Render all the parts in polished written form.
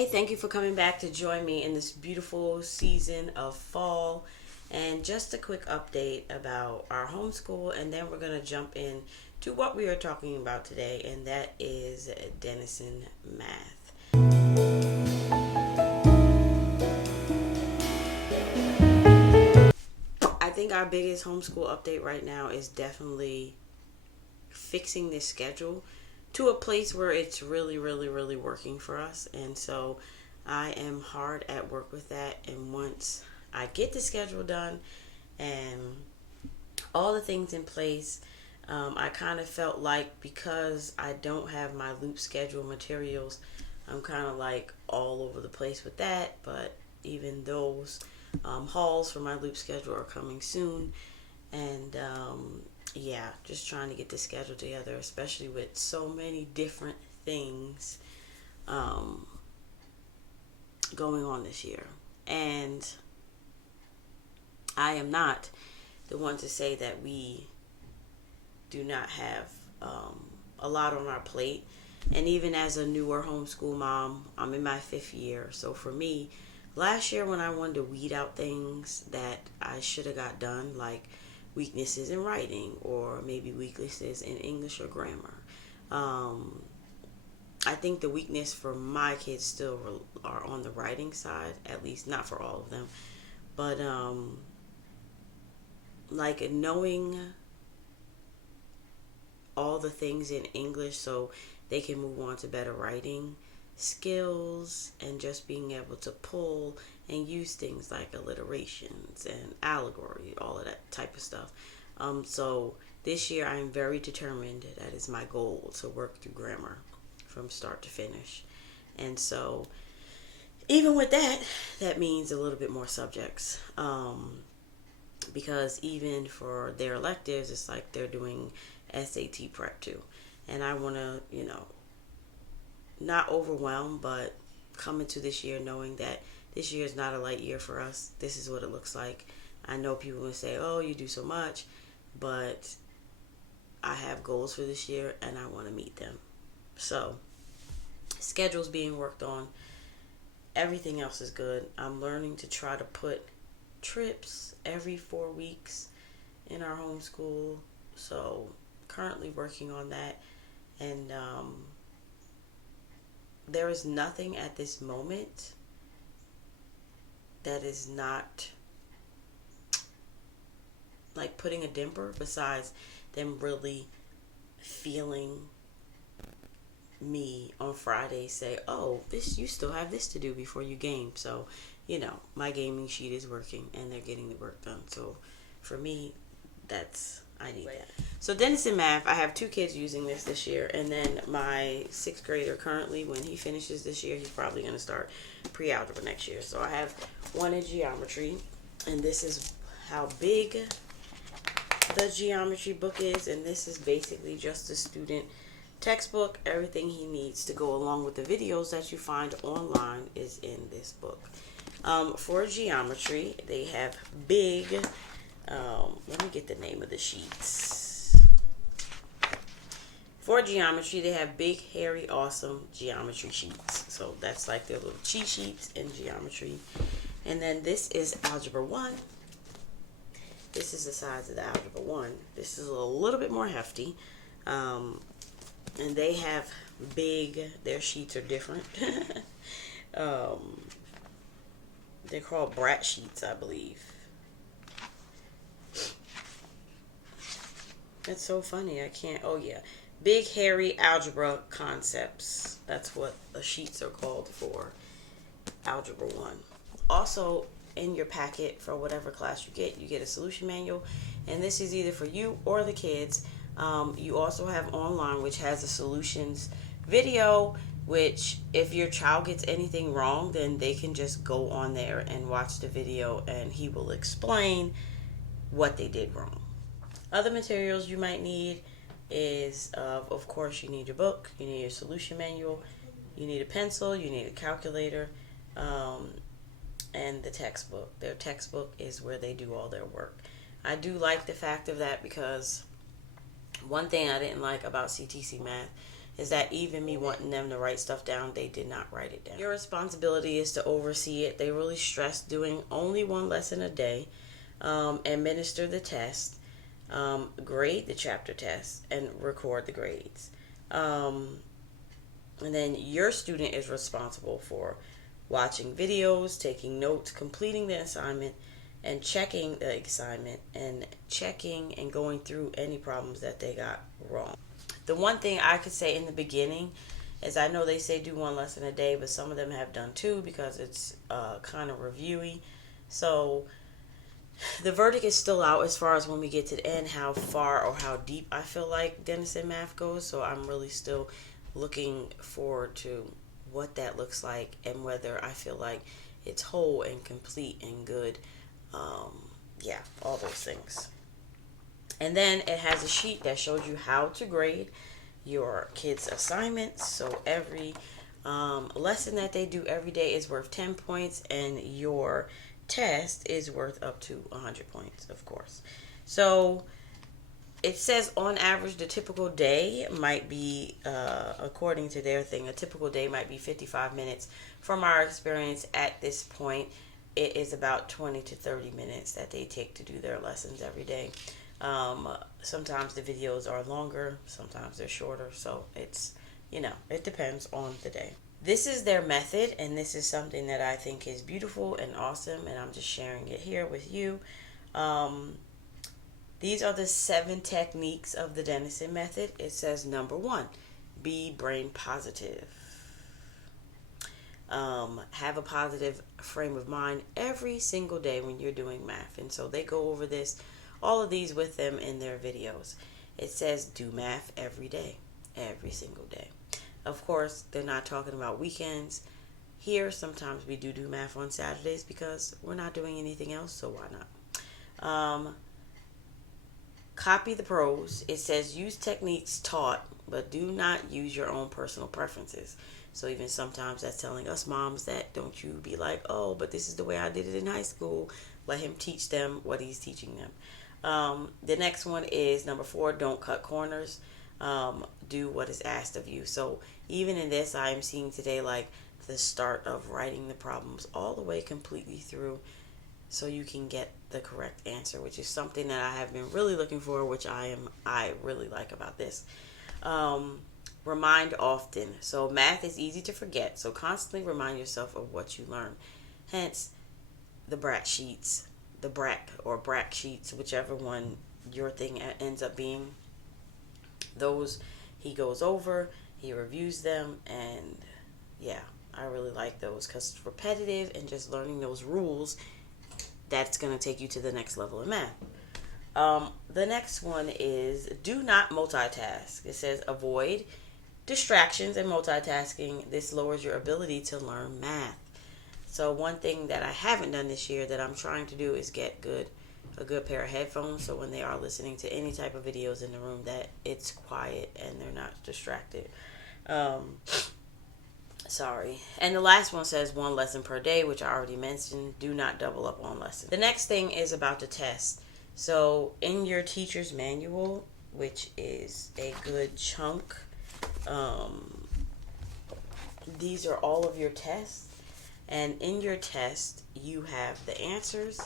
Hey, thank you for coming back to join me in this beautiful season of fall. And just a quick update about our homeschool, and then we're going to jump in to what we are talking about today, and that is Denison Math. I think our biggest homeschool update right now is definitely fixing this schedule to a place where it's really working for us. And so I am hard at work with that. And once I get the schedule done and all the things in place, I kind of felt like because I don't have my loop schedule materials, I'm kind of like all over the place with that. But even those hauls for my loop schedule are coming soon. And yeah, just trying to get the schedule together, especially with so many different things going on this year. And I am not the one to say that we do not have a lot on our plate. And even as a newer homeschool mom, I'm in my 5th year. So for me, last year when I wanted to weed out things that I should have got done, like weaknesses in writing or maybe weaknesses in English or grammar, I think the weakness for my kids still are on the writing side, at least not for all of them. But like knowing all the things in English so they can move on to better writing skills, and just being able to pull and use things like alliterations and allegory, all of that type of stuff. So this year I'm very determined, that is my goal, to work through grammar from start to finish. And so even with that, that means a little bit more subjects. Because even for their electives, it's like they're doing SAT prep too. And I want to, not overwhelmed, but come into this year knowing that this year is not a light year for us. This is what it looks like. I know people will say, oh, you do so much, but I have goals for this year and I want to meet them. So, schedule's being worked on. Everything else is good. I'm learning to try to put trips every 4 weeks in our homeschool. So, currently working on that. And there is nothing at this moment that is not like putting a dimper, besides them really feeling me on Friday say, oh, this, you still have this to do before you game. So my gaming sheet is working and they're getting the work done. So for me, I need that. So Denison Math, I have 2 kids using this year, and then my 6th grader currently, when he finishes this year, he's probably going to start pre-algebra next year. So I have one in geometry, and this is how big the geometry book is, and this is basically just a student textbook. Everything he needs to go along with the videos that you find online is in this book. For geometry, they have big, let me get the name of the sheets. For geometry, they have big, hairy, awesome geometry sheets. So that's like their little cheat sheets in geometry. And then this is Algebra 1. This is the size of the Algebra 1. This is a little bit more hefty. And they have big, their sheets are different. They're called brat sheets, I believe. It's so funny. I can't. Oh, yeah. Big, hairy algebra concepts. That's what the sheets are called for Algebra 1. Also, in your packet for whatever class you get a solution manual. And this is either for you or the kids. You also have online, which has a solutions video, which if your child gets anything wrong, then they can just go on there and watch the video and he will explain what they did wrong. Other materials you might need is, of course, you need your book, you need your solution manual, you need a pencil, you need a calculator, and the textbook. Their textbook is where they do all their work. I do like the fact of that, because one thing I didn't like about CTC Math is that even me wanting them to write stuff down, they did not write it down. Your responsibility is to oversee it. They really stress doing only one lesson a day, administer the test, grade the chapter test, and record the grades. And then your student is responsible for watching videos, taking notes, completing the assignment, and checking the assignment, and checking and going through any problems that they got wrong. The one thing I could say in the beginning is, I know they say do one lesson a day, but some of them have done two because it's kind of reviewy. So the verdict is still out as far as when we get to the end, how far or how deep I feel like Denison Math goes. So I'm really still looking forward to what that looks like and whether I feel like it's whole and complete and good. Yeah, all those things. And then it has a sheet that shows you how to grade your kids' assignments. So every lesson that they do every day is worth 10 points, and your test is worth up to 100 points, of course. So it says on average the typical day might be, according to their thing, a typical day might be 55 minutes. From our experience at this point, it is about 20 to 30 minutes that they take to do their lessons every day. Sometimes the videos are longer, sometimes they're shorter, so it's, it depends on the day. This is their method, and this is something that I think is beautiful and awesome, and I'm just sharing it here with you. These are the 7 techniques of the Dennison method. It says, number 1, be brain positive. Have a positive frame of mind every single day when you're doing math. And so they go over all of these with them in their videos. It says do math every day, every single day. Of course, they're not talking about weekends. Here, sometimes we do math on Saturdays because we're not doing anything else, so why not? Copy the pros. It says use techniques taught, but do not use your own personal preferences. So even sometimes that's telling us moms that don't you be like, oh, but this is the way I did it in high school. Let him teach them what he's teaching them. The next one is number 4, don't cut corners. Do what is asked of you. So even in this, I am seeing today like the start of writing the problems all the way completely through so you can get the correct answer, which is something that I have been really looking for, which I really like about this. Remind often. So math is easy to forget, so constantly remind yourself of what you learn. Hence the BRAC sheets, the BRAC or BRAC sheets, whichever one your thing ends up being. Those he goes over, he reviews them, and yeah, I really like those because it's repetitive, and just learning those rules, that's going to take you to the next level of math. The next one is do not multitask. It says avoid distractions and multitasking. This lowers your ability to learn math. So one thing that I haven't done this year that I'm trying to do is get a good pair of headphones, so when they are listening to any type of videos in the room, that it's quiet and they're not distracted. Sorry. And the last one says 1 lesson per day, which I already mentioned. Do not double up on lessons. The next thing is about the test. So in your teacher's manual, which is a good chunk, these are all of your tests. And in your test, you have the answers,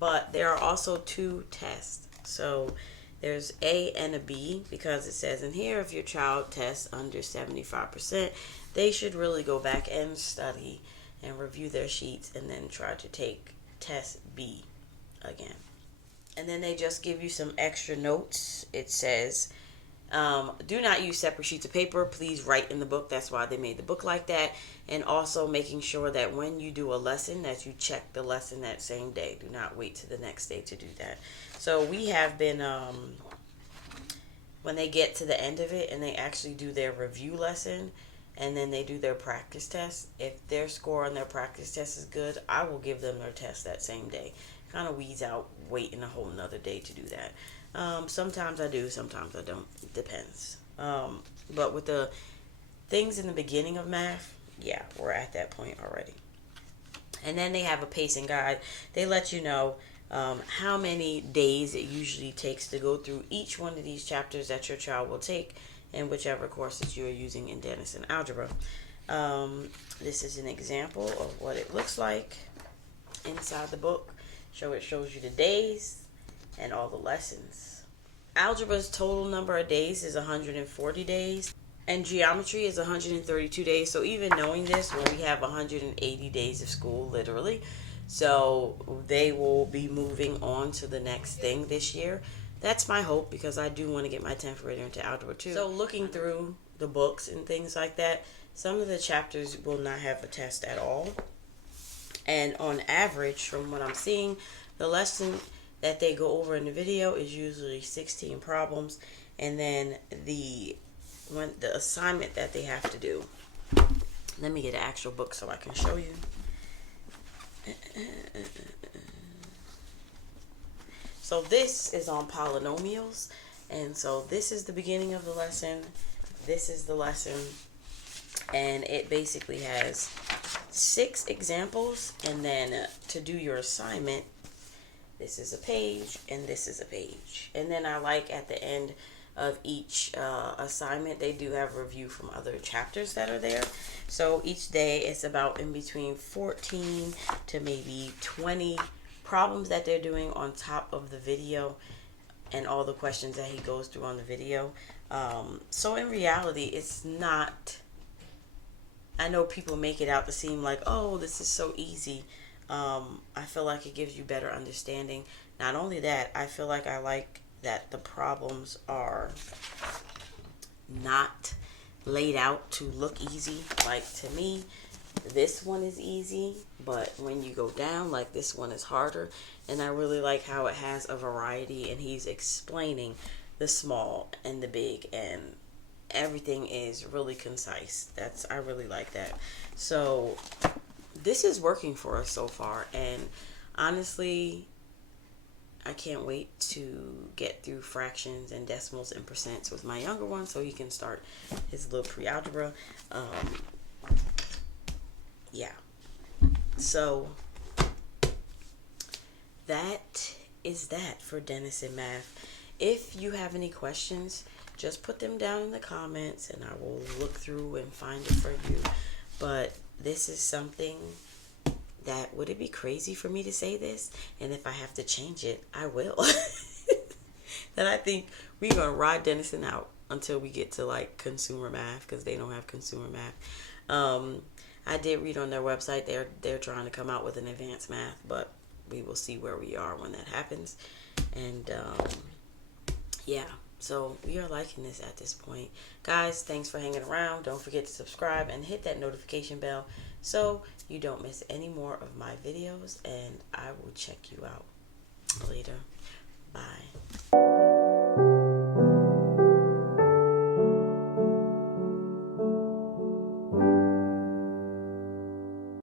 but there are also 2 tests. So there's A and a B, because it says in here, if your child tests under 75%, they should really go back and study and review their sheets and then try to take test B again. And then they just give you some extra notes. It says, do not use separate sheets of paper. Please write in the book. That's why they made the book like that. And also making sure that when you do a lesson, that you check the lesson that same day. Do not wait to the next day to do that. So we have been, when they get to the end of it and they actually do their review lesson and then they do their practice test, if their score on their practice test is good, I will give them their test that same day. Kind of weeds out waiting a whole nother day to do that. Sometimes I do, sometimes I don't. It depends. But with the things in the beginning of math, yeah, we're at that point already. And then they have a pacing guide. They let you know how many days it usually takes to go through each one of these chapters that your child will take in whichever courses you're using in Dennison Algebra. This is an example of what it looks like inside the book. It shows you the days and all the lessons. Algebra's total number of days is 140 days. And geometry is 132 days. So even knowing this, we have 180 days of school, literally. So they will be moving on to the next thing this year. That's my hope, because I do want to get my 10th grader into algebra too. So looking through the books and things like that, some of the chapters will not have a test at all. And on average, from what I'm seeing, the lesson that they go over in the video is usually 16 problems. And then the assignment that they have to do. Let me get an actual book so I can show you. So this is on polynomials, and so this is the beginning of the lesson. This is the lesson, and it basically has 6 examples, and then to do your assignment, this is a page and this is a page. And then I like at the end of each assignment, they do have a review from other chapters that are there. So each day it's about in between 14 to maybe 20 problems that they're doing on top of the video and all the questions that he goes through on the video. So in reality, it's not, I know people make it out to seem like, oh, this is so easy. I feel like it gives you better understanding. Not only that, I feel like I like that the problems are not laid out to look easy. Like, to me, this one is easy, but when you go down, like, this one is harder. And I really like how it has a variety, and he's explaining the small and the big, and everything is really concise. I really like that. So this is working for us so far, and honestly, I can't wait to get through fractions and decimals and percents with my younger one so he can start his little pre-algebra. Yeah. So that is that for Denison Math. If you have any questions, just put them down in the comments and I will look through and find it for you. But this is something that, would it be crazy for me to say this? And if I have to change it, I will. That I think we're going to ride Dennison out until we get to like consumer math, because they don't have consumer math. I did read on their website they're trying to come out with an advanced math, but we will see where we are when that happens. And yeah, so we are liking this at this point. Guys, thanks for hanging around. Don't forget to subscribe and hit that notification bell so you don't miss any more of my videos, and I will check you out later. Bye.